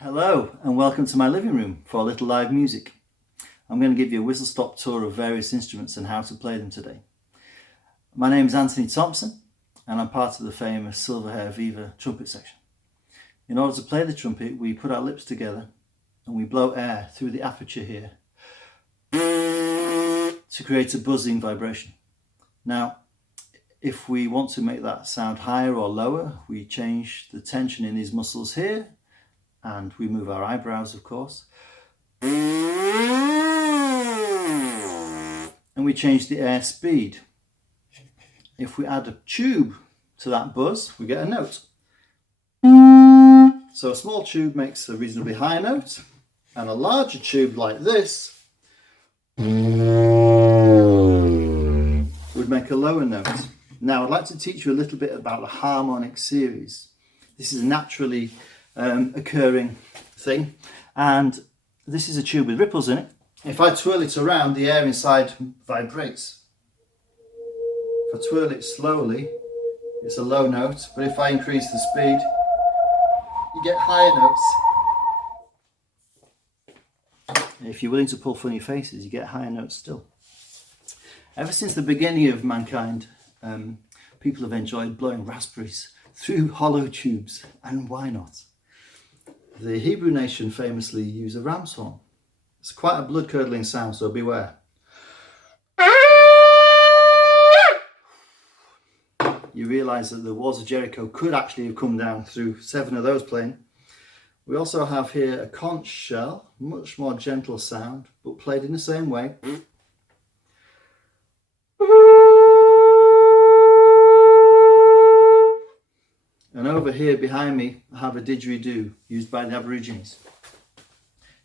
Hello and welcome to my living room for a little live music. I'm going to give you a whistle-stop tour of various instruments and how to play them today. My name is Anthony Thompson and I'm part of the famous Silverhair Viva trumpet section. In order to play the trumpet, we put our lips together and we blow air through the aperture here to create a buzzing vibration. Now, if we want to make that sound higher or lower, we change the tension in these muscles here and we move our eyebrows, of course. And we change the air speed. If we add a tube to that buzz, we get a note. So a small tube makes a reasonably high note, and a larger tube like this would make a lower note. Now I'd like to teach you a little bit about the harmonic series. This is naturally occurring thing, and this is a tube with ripples in it. If I twirl it around, the air inside vibrates. If I twirl it slowly, it's a low note, but if I increase the speed, you get higher notes. If you're willing to pull funny faces, you get higher notes still. Ever since the beginning of mankind, people have enjoyed blowing raspberries through hollow tubes, and why not? The Hebrew nation famously use a ram's horn. It's quite a blood-curdling sound, so beware. You realise that the walls of Jericho could actually have come down through 7 of those playing. We also have here a conch shell, much more gentle sound, but played in the same way. And over here behind me, I have a didgeridoo used by the Aborigines.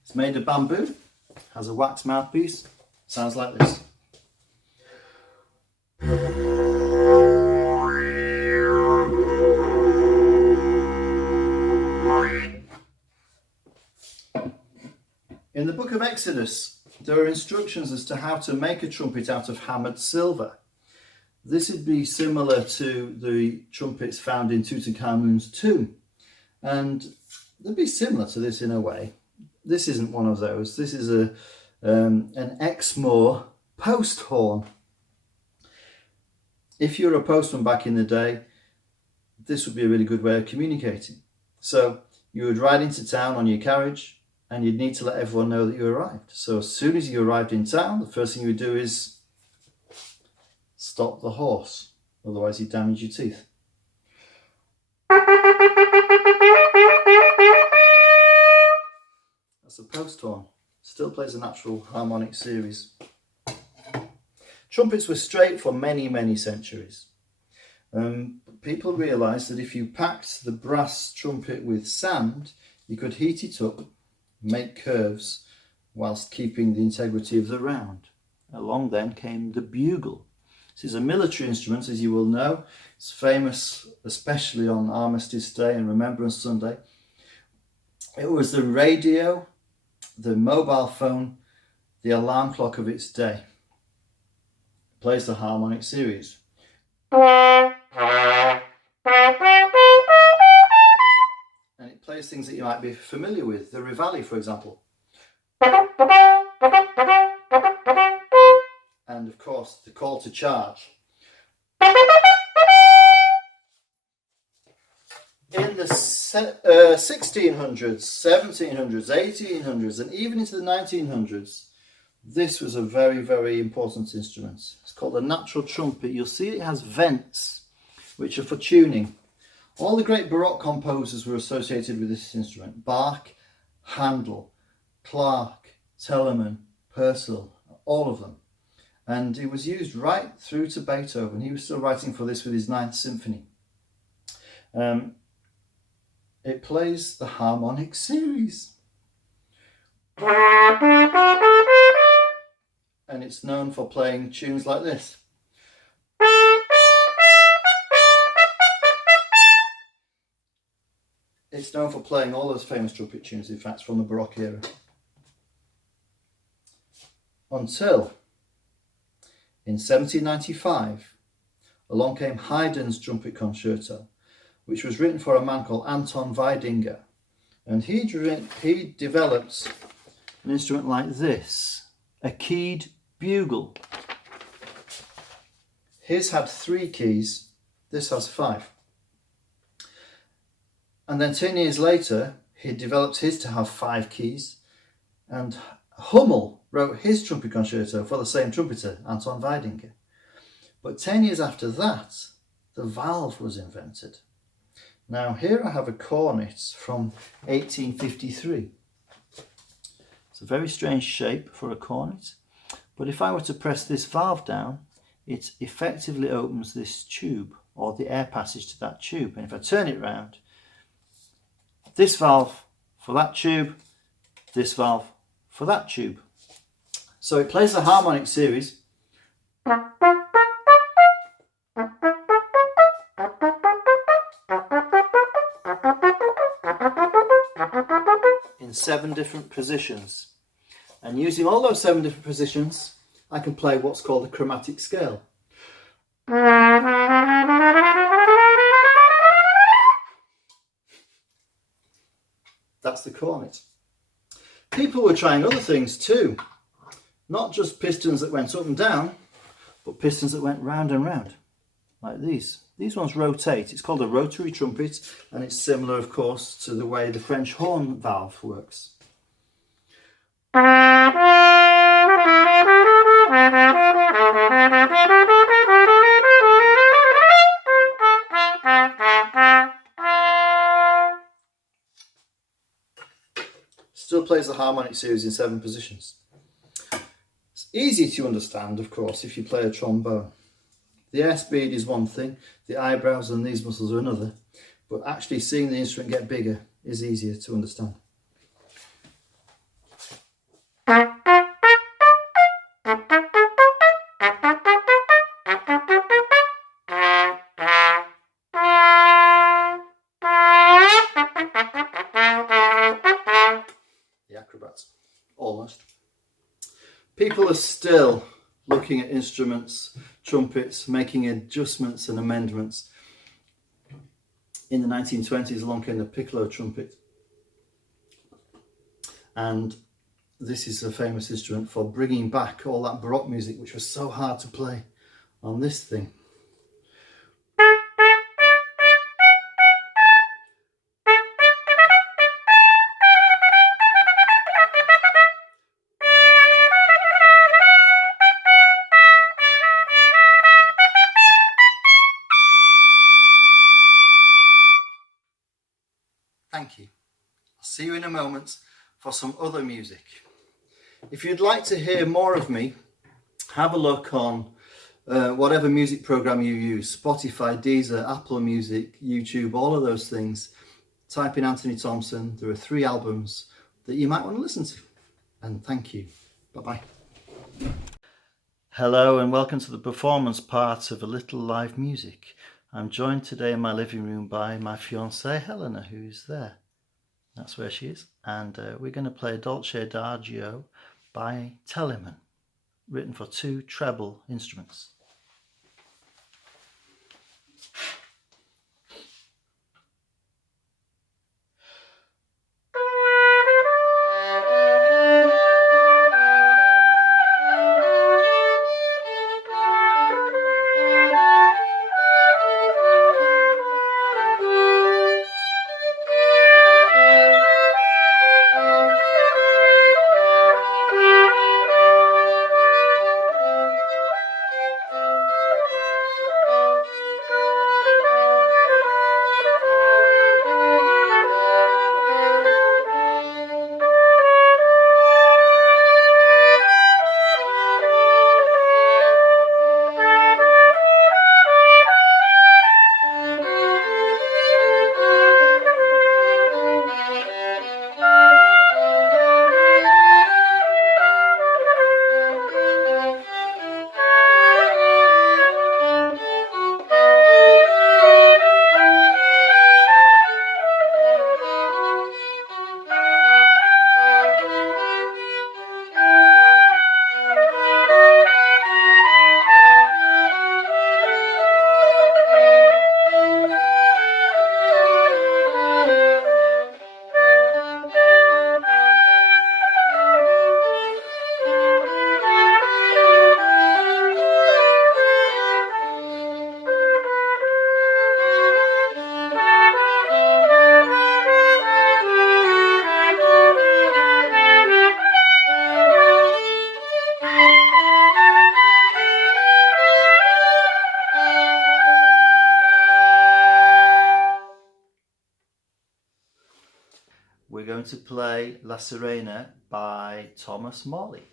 It's made of bamboo, has a wax mouthpiece, sounds like this. In the book of Exodus, there are instructions as to how to make a trumpet out of hammered silver. This would be similar to the trumpets found in Tutankhamun's tomb, and they'd be similar to this in a way. This isn't one of those. This is an Exmoor post horn. If you're a postman back in the day, this would be a really good way of communicating. So you would ride into town on your carriage and you'd need to let everyone know that you arrived. So as soon as you arrived in town, the first thing you would do is stop the horse, otherwise you'd damage your teeth. That's a post horn. Still plays a natural harmonic series. Trumpets were straight for many, many centuries. People realised that if you packed the brass trumpet with sand, you could heat it up, make curves, whilst keeping the integrity of the round. Along then came the bugle. This is a military instrument, as you will know. It's famous especially on Armistice Day and Remembrance Sunday. It was the radio, the mobile phone, the alarm clock of its day. It plays the harmonic series. And it plays things that you might be familiar with. The Rivali, for example. And of course, the call to charge. In the 1600s, 1700s, 1800s, and even into the 1900s, this was a very, very important instrument. It's called the Natural Trumpet. You'll see it has vents, which are for tuning. All the great Baroque composers were associated with this instrument. Bach, Handel, Clark, Telemann, Purcell, all of them. And it was used right through to Beethoven. He was still writing for this with his 9th Symphony. It plays the harmonic series. And it's known for playing tunes like this. It's known for playing all those famous trumpet tunes, in fact, from the Baroque era. Until in 1795, along came Haydn's Trumpet Concerto, which was written for a man called Anton Weidinger. And he developed an instrument like this, a keyed bugle. His had 3 keys, this has 5. And then 10 years later, he developed his to have 5 keys, and Hummel wrote his trumpet concerto for the same trumpeter, Anton Weidinger. But 10 years after that, the valve was invented. Now here I have a cornet from 1853. It's a very strange shape for a cornet, but if I were to press this valve down, it effectively opens this tube, or the air passage to that tube. And if I turn it round, this valve for that tube, this valve for that tube. So it plays the harmonic series. In 7 different positions, and using all those 7 different positions I can play what's called a chromatic scale. That's the cornet. People were trying other things too, not just pistons that went up and down, but pistons that went round and round, like these. These ones rotate. It's called a rotary trumpet, and it's similar, of course, to the way the French horn valve works. Still plays the harmonic series in 7 positions. It's easy to understand, of course, if you play a trombone. The airspeed is one thing, the eyebrows and these muscles are another, but actually seeing the instrument get bigger is easier to understand. The acrobats, almost. People are still looking at instruments, trumpets, making adjustments and amendments. In the 1920s, along came the piccolo trumpet. And this is a famous instrument for bringing back all that Baroque music, which was so hard to play on this thing. Thank you. I'll see you in a moment for some other music. If you'd like to hear more of me, have a look on whatever music program you use, Spotify, Deezer, Apple Music, YouTube, all of those things. Type in Anthony Thompson. There are 3 albums that you might want to listen to. And thank you. Bye-bye. Hello and welcome to the performance part of A Little Live Music. I'm joined today in my living room by my fiancée Helena, who's there. That's where she is. And we're going to play Dolce Adagio by Telemann, written for 2 treble instruments. we're going to play La Serena by Thomas Morley.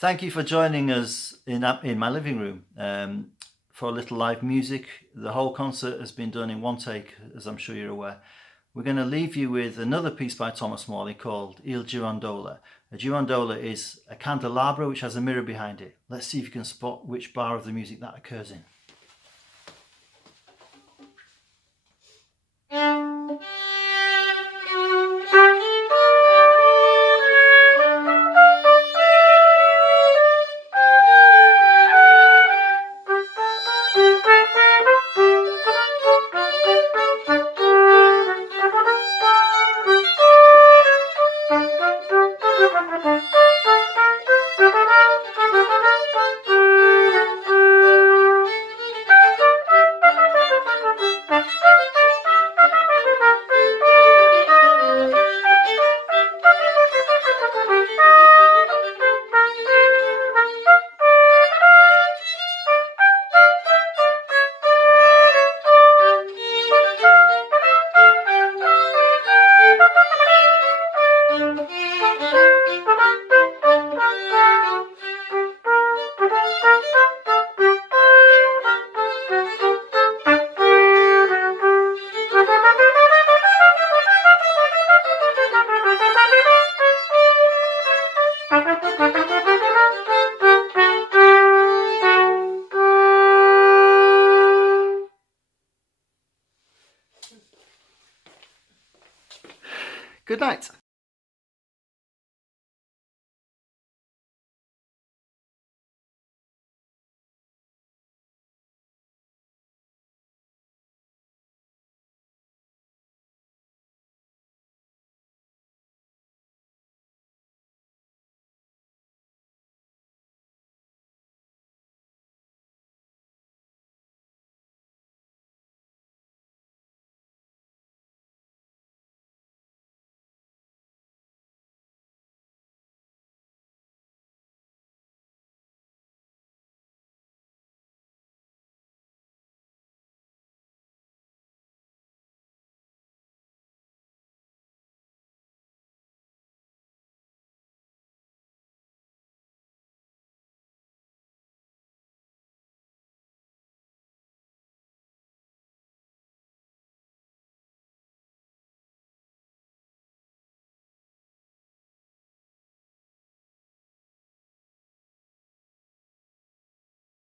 Thank you for joining us in my living room for a little live music. The whole concert has been done in one take, as I'm sure you're aware. We're going to leave you with another piece by Thomas Morley called Il Girandola. A girandola is a candelabra which has a mirror behind it. Let's see if you can spot which bar of the music that occurs in. Good night.